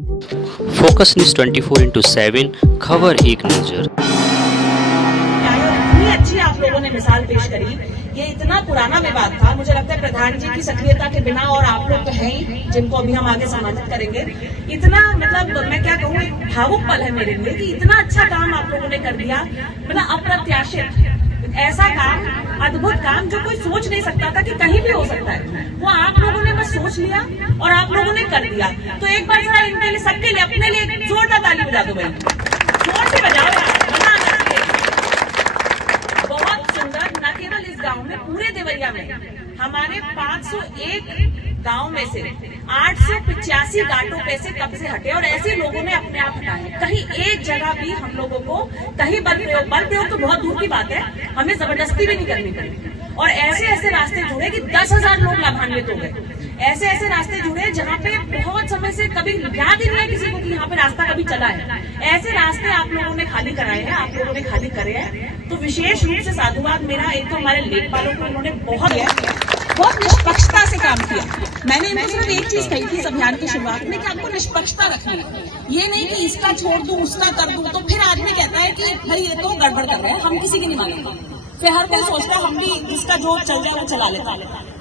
Focus news 24/7 खबर एक नजर। इतनी अच्छी आप लोगों ने मिसाल पेश करी। ये इतना पुराना विवाद था, मुझे लगता है प्रधान जी की सक्रियता के बिना, और आप लोग तो हैं ही जिनको अभी हम आगे सम्मानित करेंगे, इतना मतलब मैं क्या कहूँ, एक भावुक पल है मेरे लिए कि इतना अच्छा काम आप लोगों ने कर दिया। मतलब अप्रत्याशित ऐसा काम, अद्भुत काम जो कोई सोच नहीं सकता था कि कहीं भी हो सकता है, वो आप लोगों ने बस सोच लिया और आप लोगों ने कर दिया। तो एक बार जरा इनके लिए, सबके लिए, अपने लिए जोरदार ताली बजा दो भाई, जोर से बजाओ यार, मजा आना चाहिए। बहुत सुंदर, न केवल इस गांव में, पूरे देवरिया में हमारे 501 गांव में से 885 गांठों पे से कब्जे हटे, और ऐसे लोगों ने अपने आप हटाए। कहीं एक जगह भी हम लोगों को कहीं बल प्रयोग तो बहुत दूर की बात है, हमें जबरदस्ती भी नहीं करनी पड़ी। और ऐसे ऐसे रास्ते जुड़े कि 10,000 लोग लाभान्वित हो गए। ऐसे ऐसे रास्ते जुड़े जहाँ पे बहुत समय से कभी याद ही नहीं है किसी को कि यहाँ पे रास्ता कभी चला है। ऐसे रास्ते आप लोगों ने खाली कराए हैं, आप लोगों ने खाली करे हैं। तो विशेष रूप से साधुवाद मेरा एक तो हमारे लेखपालों को, उन्होंने बहुत निष्पक्षता से काम किया। मैंने इनको सिर्फ एक चीज कही थी इस अभियान की शुरुआत में कि आपको निष्पक्षता रखनी है। ये नहीं कि इसका छोड़ दूं, उसका कर दूं, तो फिर आदमी कहता है कि भाई ये तो गड़बड़ कर रहे हैं, हम किसी की नहीं मानेंगे। फिर हर कोई सोचता है हम भी जिसका जो चल जाए वो चला लेता।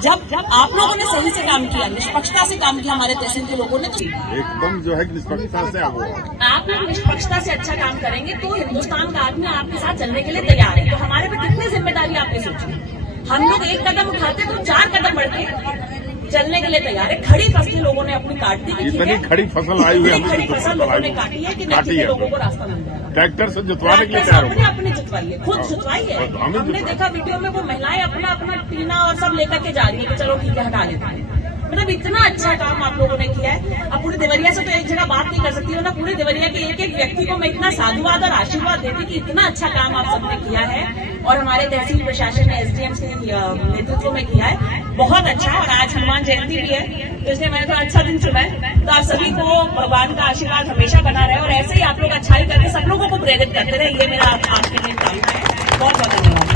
जब आप लोगों ने सही से काम किया, निष्पक्षता से काम किया, हमारे तहसील के लोगों ने, तो एकदम जो है निष्पक्षता से आप लोग निष्पक्षता से अच्छा काम करेंगे तो हिंदुस्तान का आदमी आपके साथ चलने के लिए तैयार है। तो हमारे पे कितनी जिम्मेदारी आपने सोची। हम लोग एक कदम उठाते तो 4 कदम बढ़ के चलने के लिए तैयार है। खड़ी फसलें लोगों ने अपनी काट दी, इतनी खड़ी फसल आई हुई है, खड़ी फसल लोगों ने काटी है कि नहीं लोगों को रास्ता मिल जाएगा। ट्रैक्टर से जुतवाने के लिए तैयार हो, अपनी जुतवाई है, खुद जुतवाई है। हमने देखा वीडियो में वो महिलाएं अपना अपना टीना और सब लेकर के जा रही है कि चलो ठीक है हटा लेते हैं। मतलब इतना अच्छा काम आप लोगों ने किया है। अब पूरे देवरिया से तो एक जगह बात नहीं कर सकती हूँ ना, पूरे देवरिया के एक एक व्यक्ति को मैं इतना साधुवाद और आशीर्वाद देती कि इतना अच्छा काम आप सबने किया है, और हमारे तहसील प्रशासन ने एसडीएम के नेतृत्व में किया है। बहुत अच्छा। और आज हनुमान जयंती भी है, तो इसलिए मैंने थोड़ा अच्छा दिन चुना है। तो आप सभी को भगवान का आशीर्वाद हमेशा बना रहे, और ऐसे ही आप लोग अच्छाई करके सब लोगों को प्रेरित करते रहे, ये मेरा आपके लिए कामना है। बहुत बहुत धन्यवाद।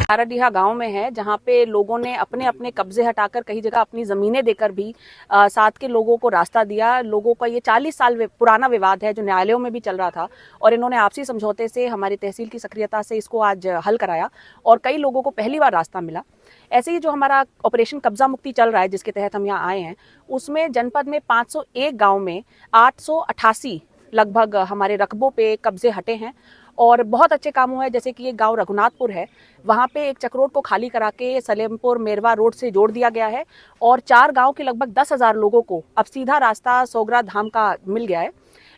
नाराडीहा गांव में है, जहां पे लोगों ने अपने अपने कब्जे हटाकर कई जगह अपनी जमीनें देकर भी साथ के लोगों को रास्ता दिया। लोगों का ये 40 साल पुराना विवाद है जो न्यायालयों में भी चल रहा था, और इन्होंने आपसी समझौते से हमारी तहसील की सक्रियता से इसको आज हल कराया, और कई लोगों को पहली बार रास्ता मिला। ऐसे ही जो हमारा ऑपरेशन कब्जा मुक्ति चल रहा है, जिसके तहत हम यहाँ आए हैं, उसमें जनपद में 501 गाँव में 888 लगभग हमारे रकबों पे कब्जे हटे हैं, और बहुत अच्छे काम हुए हैं। जैसे कि ये गांव रघुनाथपुर है, वहाँ पे एक चक्रोड को खाली करा के सलेमपुर मेरवा रोड से जोड़ दिया गया है, और 4 गांव के लगभग 10,000 लोगों को अब सीधा रास्ता सोगरा धाम का मिल गया है।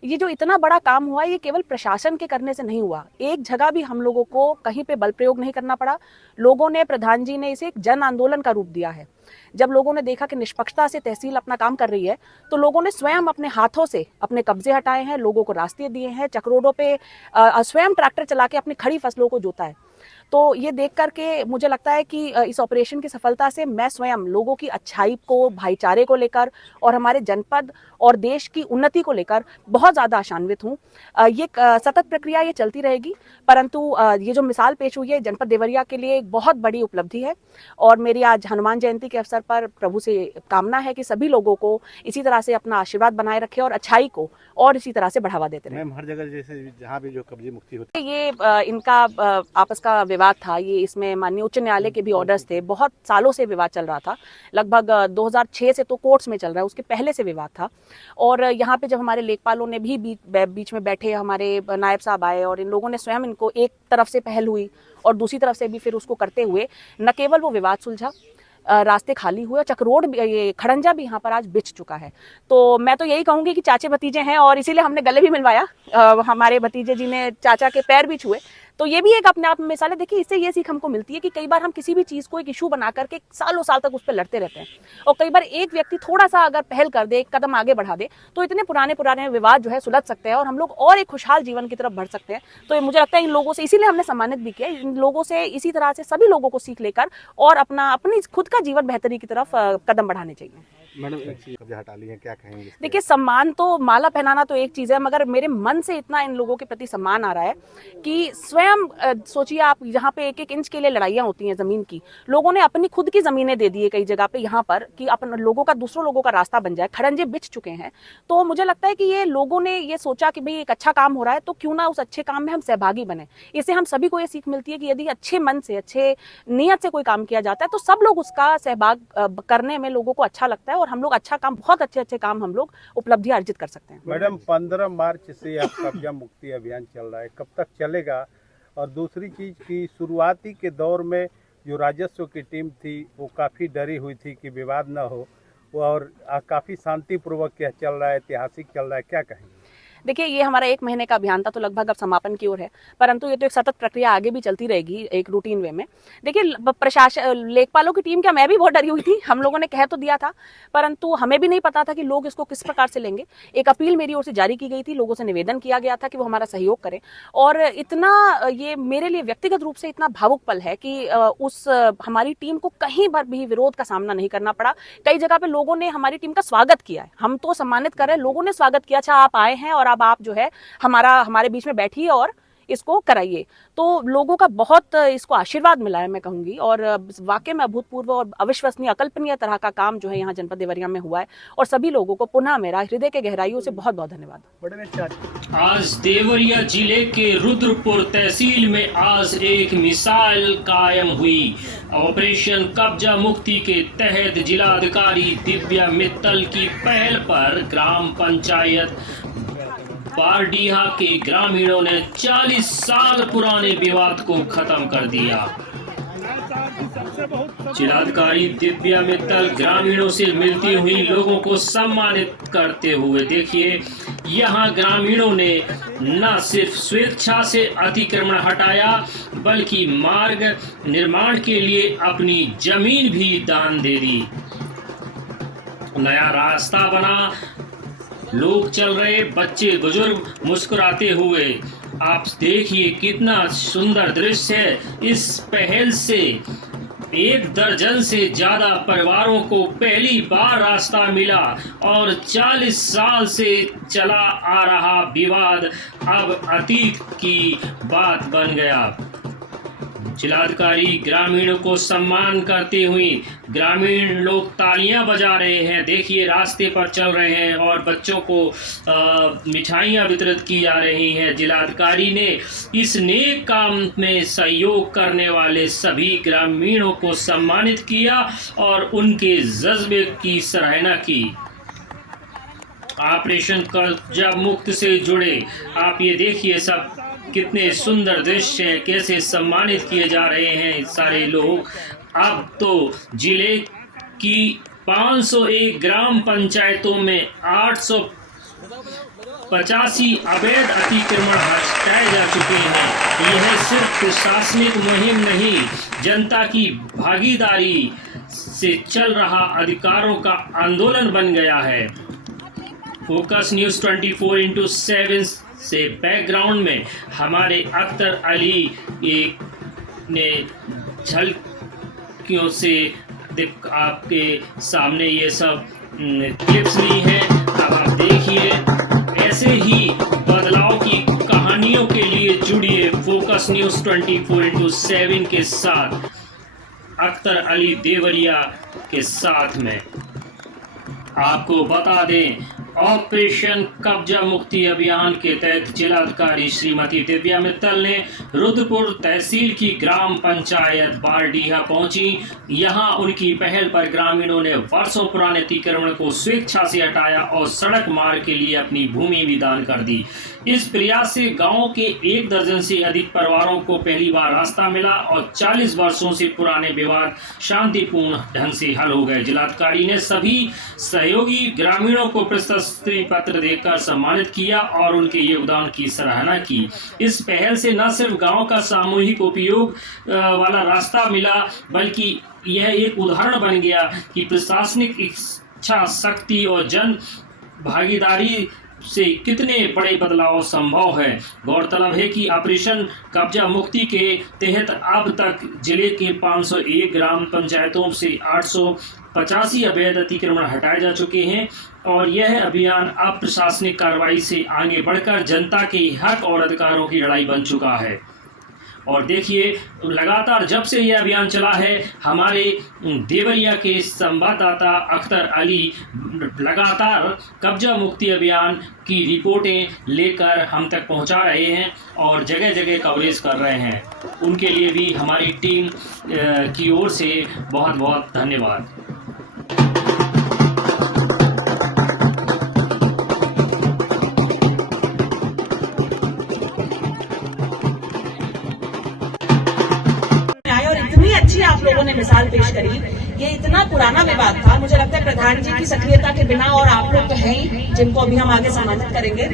ये जो इतना बड़ा काम हुआ है, ये केवल प्रशासन के करने से नहीं हुआ। एक जगह भी हम लोगों को कहीं पे बल प्रयोग नहीं करना पड़ा। लोगों ने, प्रधान जी ने इसे एक जन आंदोलन का रूप दिया है। जब लोगों ने देखा कि निष्पक्षता से तहसील अपना काम कर रही है, तो लोगों ने स्वयं अपने हाथों से अपने कब्जे हटाए हैं, लोगों को रास्ते दिए हैं, चक्रोडों पे स्वयं ट्रैक्टर चला के अपनी खड़ी फसलों को जोता है। तो ये देख करके मुझे लगता है कि इस ऑपरेशन की सफलता से मैं स्वयं लोगों की अच्छाई को, भाईचारे को लेकर, और हमारे जनपद और देश की उन्नति को लेकर बहुत ज़्यादा आशान्वित हूँ। ये सतत प्रक्रिया ये चलती रहेगी, परंतु ये जो मिसाल पेश हुई है जनपद देवरिया के लिए एक बहुत बड़ी उपलब्धि है। और मेरी आज हनुमान जयंती के अवसर पर प्रभु से कामना है कि सभी लोगों को इसी तरह से अपना आशीर्वाद बनाए रखे और अच्छाई को और इसी तरह से बढ़ावा देते रहे। मैम, हर जगह जैसे जहाँ भी जो कब्जे मुक्ति होती है, ये इनका आपस का विवाद था। ये इसमें माननीय उच्च न्यायालय के भी ऑर्डर्स थे। बहुत सालों से विवाद चल रहा था, लगभग 2006 से तो कोर्ट्स में चल रहा है, उसके पहले से विवाद था। और यहाँ पे जब हमारे लेखपालों ने भी बीच में बैठे, हमारे नायब साहब आए, और इन लोगों ने स्वयं इनको एक तरफ से पहल हुई और दूसरी तरफ से भी फिर उसको करते हुए न केवल वो विवाद सुलझा, रास्ते खाली हुए, चक्रोड भी, ये खड़ंजा भी यहाँ पर आज बिछ चुका है। तो मैं तो यही कहूँगी कि चाचे भतीजे हैं, और इसीलिए हमने गले भी मिलवाया। हमारे भतीजे जी ने चाचा के पैर भी छुए। तो ये भी एक अपने आप में मिसाल है। देखिए, इससे ये सीख हमको मिलती है कि कई बार हम किसी भी चीज़ को एक इशू बना करके सालों साल तक उस पर लड़ते रहते हैं, और कई बार एक व्यक्ति थोड़ा सा अगर पहल कर दे, एक कदम आगे बढ़ा दे, तो इतने पुराने पुराने विवाद जो है सुलझ सकते हैं, और हम लोग और एक खुशहाल जीवन की तरफ बढ़ सकते हैं। तो मुझे लगता है इन लोगों से, इसीलिए हमने सम्मानित भी किया, इन लोगों से इसी तरह से सभी लोगों को सीख लेकर और अपनी खुद का जीवन बेहतरी की तरफ कदम बढ़ाने चाहिए। मैडम एक चीज कब्जा हटा ली है, क्या कहेंगे इस पे? देखिए, सम्मान तो, माला पहनाना तो एक चीज़ है, मगर मेरे मन से इतना इन लोगों के प्रति सम्मान आ रहा है कि स्वयं सोचिए आप, यहाँ पे एक एक इंच के लिए लड़ाइयाँ होती हैं ज़मीन की, लोगों ने अपनी खुद की ज़मीनें दे दी है कई जगह पे यहाँ पर कि अपन लोगों का, दूसरों लोगों का रास्ता बन जाए, खड़ंजे बिछ चुके हैं। तो मुझे लगता है कि ये लोगों ने ये सोचा कि भाई एक अच्छा काम हो रहा है, तो क्यों ना उस अच्छे काम में हम सहभागी बने। इससे हम सभी को ये सीख मिलती है कि यदि अच्छे मन से, अच्छे नियत से कोई काम किया जाता है तो सब लोग उसका सहभाग करने में लोगों को अच्छा लगता है, और हम लोग अच्छा काम, बहुत अच्छे अच्छे काम हम लोग उपलब्धियां अर्जित कर सकते हैं। मैडम 15 मार्च से आप कब्जा मुक्ति अभियान चल रहा है, कब तक चलेगा? और दूसरी चीज की शुरुआती के दौर में जो राजस्व की टीम थी वो काफ़ी डरी हुई थी कि विवाद न हो, और काफ़ी शांतिपूर्वक यह चल रहा है, ऐतिहासिक चल रहा है, क्या कहेंगे? देखिए, ये हमारा 1 महीने का अभियान था, तो लगभग अब समापन की ओर है, परंतु ये तो एक सतत प्रक्रिया आगे भी चलती रहेगी एक रूटीन वे में। देखिए, प्रशासन, लेखपालों की टीम, क्या मैं भी बहुत डरी हुई थी, हम लोगों ने कह तो दिया था, परंतु हमें भी नहीं पता था कि लोग इसको किस प्रकार से लेंगे। एक अपील मेरी ओर से जारी की गई थी, लोगों से निवेदन किया गया था कि वो हमारा सहयोग करें, और इतना ये मेरे लिए व्यक्तिगत रूप से इतना भावुक पल है कि हमारी टीम को कहीं पर भी विरोध का सामना नहीं करना पड़ा। कई जगह पे लोगों ने हमारी टीम का स्वागत किया है, हम तो सम्मानित कर रहे हैं, लोगों ने स्वागत किया, अच्छा आप आए हैं और अब आप जो है हमारे बीच में बैठिए और इसको कराइए। तो लोगों का बहुत इसको आशीर्वाद मिला है, मैं कहूंगी, और वाकई में अभूतपूर्व और अविश्वसनीय, अकल्पनीय तरह का काम जो है यहाँ जनपद देवरिया में हुआ है, और सभी लोगों को पुनः मेरा हृदय के गहराइयों से बहुत बहुत धन्यवाद। आज देवरिया जिले के रुद्रपुर तहसील में आज एक मिसाल कायम हुई। ऑपरेशन कब्जा मुक्ति के तहत जिलाधिकारी दिव्या मित्तल की पहल पर ग्राम पंचायत बारडीहा के ग्रामीणों ने 40 साल पुराने विवाद को खत्म कर दिया। जिलाधिकारी दिव्या मित्तल ग्रामीणों से मिलती हुई लोगों को सम्मानित करते हुए, देखिए, यहाँ ग्रामीणों ने न सिर्फ स्वेच्छा से अतिक्रमण हटाया, बल्कि मार्ग निर्माण के लिए अपनी जमीन भी दान दे दी। नया रास्ता बना, लोग चल रहे, बच्चे बुजुर्ग मुस्कुराते हुए। आप देखिए कितना सुंदर दृश्य है। इस पहल से 1 दर्जन से ज्यादा परिवारों को पहली बार रास्ता मिला, और 40 साल से चला आ रहा विवाद अब अतीत की बात बन गया। जिलाधिकारी ग्रामीणों को सम्मान करते हुए, ग्रामीण लोग तालियां बजा रहे हैं, देखिए रास्ते पर चल रहे हैं, और बच्चों को मिठाइयां वितरित की जा रही हैं। जिलाधिकारी ने इस नेक काम में सहयोग करने वाले सभी ग्रामीणों को सम्मानित किया और उनके जज्बे की सराहना की। ऑपरेशन कब्जा मुक्त से जुड़े आप ये देखिए सब कितने सुंदर दृश्य है, कैसे सम्मानित किए जा रहे हैं सारे लोग। अब तो जिले की 501 ग्राम पंचायतों में 885 अवैध अतिक्रमण हटाए जा चुके हैं। यह सिर्फ प्रशासनिक मुहिम नहीं, जनता की भागीदारी से चल रहा अधिकारों का आंदोलन बन गया है। फोकस न्यूज़ 24/7 से बैकग्राउंड में हमारे अख्तर अली ने झलकियों से आपके सामने ये सब क्लिप्स ली हैं। अब आप देखिए, ऐसे ही बदलाव की कहानियों के लिए जुड़िए फोकस न्यूज़ 24/7 के साथ, अख्तर अली देवरिया के साथ में। आपको बता दें, ऑपरेशन कब्जा मुक्ति अभियान के तहत जिलाधिकारी श्रीमती दिव्या मित्तल ने रुद्रपुर तहसील की ग्राम पंचायत बारडीहा पहुंची। यहां उनकी पहल पर ग्रामीणों ने वर्षों पुराने अतिक्रमण को स्वेच्छा से हटाया और सड़क मार्ग के लिए अपनी भूमि भी दान कर दी। इस प्रयास से गांव के 1 दर्जन से अधिक परिवारों को पहली बार रास्ता मिला और 40 वर्षों से पुराने विवाद शांतिपूर्ण ढंग से हल हो गए। जिलाधिकारी ने सभी सहयोगी ग्रामीणों को प्रशस्ति पत्र देकर सम्मानित किया और उनके योगदान की सराहना की। इस पहल से न सिर्फ गांव का सामूहिक उपयोग वाला रास्ता मिला, बल्कि यह एक उदाहरण बन गया कि प्रशासनिक इच्छा शक्ति और जन भागीदारी से कितने बड़े बदलाव संभव है। गौरतलब है कि ऑपरेशन कब्जा मुक्ति के तहत अब तक जिले के 501 ग्राम पंचायतों से 85 अवैध अतिक्रमण हटाए जा चुके हैं और यह अभियान अब प्रशासनिक कार्रवाई से आगे बढ़कर जनता के हक और अधिकारों की लड़ाई बन चुका है। और देखिए, लगातार जब से यह अभियान चला है, हमारे देवरिया के संवाददाता अख्तर अली लगातार कब्जा मुक्ति अभियान की रिपोर्टें लेकर हम तक पहुंचा रहे हैं और जगह जगह कवरेज कर रहे हैं। उनके लिए भी हमारी टीम की ओर से बहुत बहुत धन्यवाद। आप लोगों ने मिसाल पेश करी। ये इतना पुराना विवाद था, मुझे लगता है प्रधान जी की सक्रियता के बिना, और आप लोग तो हैं ही जिनको अभी हम आगे सम्मानित करेंगे,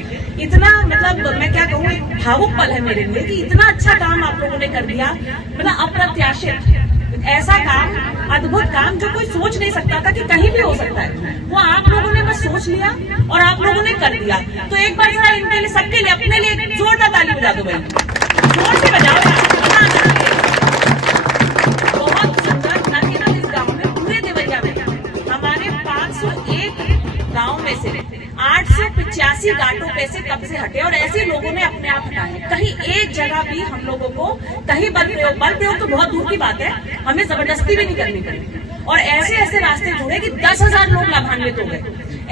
इतना मतलब मैं क्या कहूँ, एक भावुक पल है मेरे लिए कि इतना अच्छा काम आप लोगों ने कर दिया, मतलब अप्रत्याशित ऐसा काम, अद्भुत काम जो कोई सोच नहीं सकता था कि कहीं भी हो सकता है, वो आप लोगों ने बस सोच लिया और आप लोगों ने कर दिया। तो एक बार जरा इनके लिए, सबके लिए, अपने लिए जोरदार ताली बजा दो भाई, जोर से बजाओ। बहुत सुंदर, न केवल इस गांव में, पूरे देवरिया में हमारे 501 गांव में से 885 गांठों पे से कब्जे हटे और ऐसे लोगों ने अपने आप हटाए। कहीं एक जगह भी हम लोगों को कहीं बल प्रयोग तो बहुत दूर की बात है, हमें जबरदस्ती भी नहीं करनी पड़ी। और ऐसे ऐसे रास्ते जुड़े कि 10,000 लोग लाभान्वित हो गए।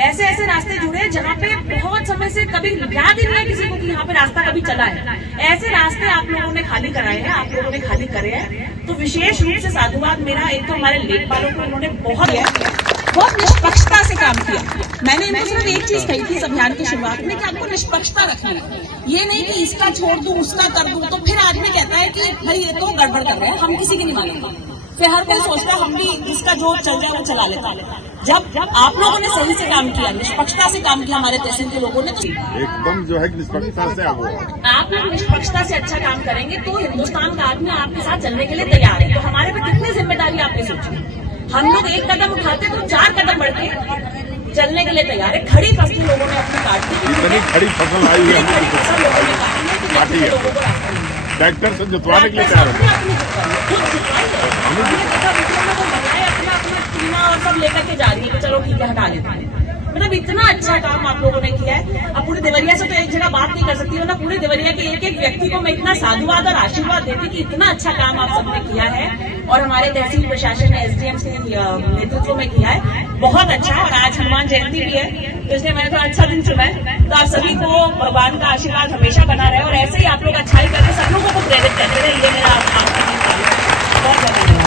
ऐसे ऐसे रास्ते जुड़े जहाँ पे बहुत समय से कभी याद ही नहीं है किसी को कि यहाँ पे रास्ता कभी चला है। ऐसे रास्ते आप लोगों ने खाली कराए हैं, आप लोगों ने खाली करे हैं, तो विशेष रूप से साधुवाद मेरा। एक तो हमारे लेखपालों को उन्होंने बहुत निष्पक्षता से काम किया। मैंने इनको सिर्फ एक चीज कही थी इस अभियान की शुरुआत में कि आपको निष्पक्षता रखनी है, ये नहीं कि इसका छोड़ दूं उसका कर दूं, तो फिर आदमी कहता है कि भाई ये तो गड़बड़ कर रहे हैं, हम किसी की नहीं मानेंगे। फिर हर कोई सोचता है हम भी इसका जो चल रहा है वो चला लेता। जब आप लोगों ने सही से काम किया, निष्पक्षता से काम किया, हमारे तहसील के लोगों ने, तो एकदम जो है निष्पक्षता से आप लोग निष्पक्षता से अच्छा काम करेंगे तो हिंदुस्तान का आदमी आपके साथ चलने के लिए तैयार है। तो हमारे पे कितनी जिम्मेदारी आपने सोची। हम लोग एक कदम उठाते तो 4 कदम बढ़ के चलने के लिए तैयार है। खड़ी फसल लोगों ने अपनी काट दी, इतनी खड़ी फसल आई हुई है, खड़ी फसल लोगों ने काटी है, लोगों को रास्ता नहीं है। ट्रैक्टर से जुतवाने के लिए तैयार हो और सब लेकर के जा रही है, चलो ठीक है हटा लेते हैं। मतलब इतना अच्छा काम आप लोगों ने किया है। अब पूरे देवरिया से तो एक जगह बात नहीं कर सकती हो ना, पूरे देवरिया के एक एक व्यक्ति को मैं इतना साधुवाद और आशीर्वाद देती कि इतना अच्छा काम आप सबने किया है और हमारे तहसील प्रशासन ने SDM के नेतृत्व में किया है। बहुत अच्छा है। और आज हनुमान जयंती भी है, तो इसलिए मैंने थोड़ा अच्छा दिन चुना है। तो आप सभी को भगवान का आशीर्वाद हमेशा बना रहे और ऐसे ही आप लोग अच्छाई करके सब लोगों को प्रेरित करते रहे। ये मेरा आपका बहुत बहुत धन्यवाद।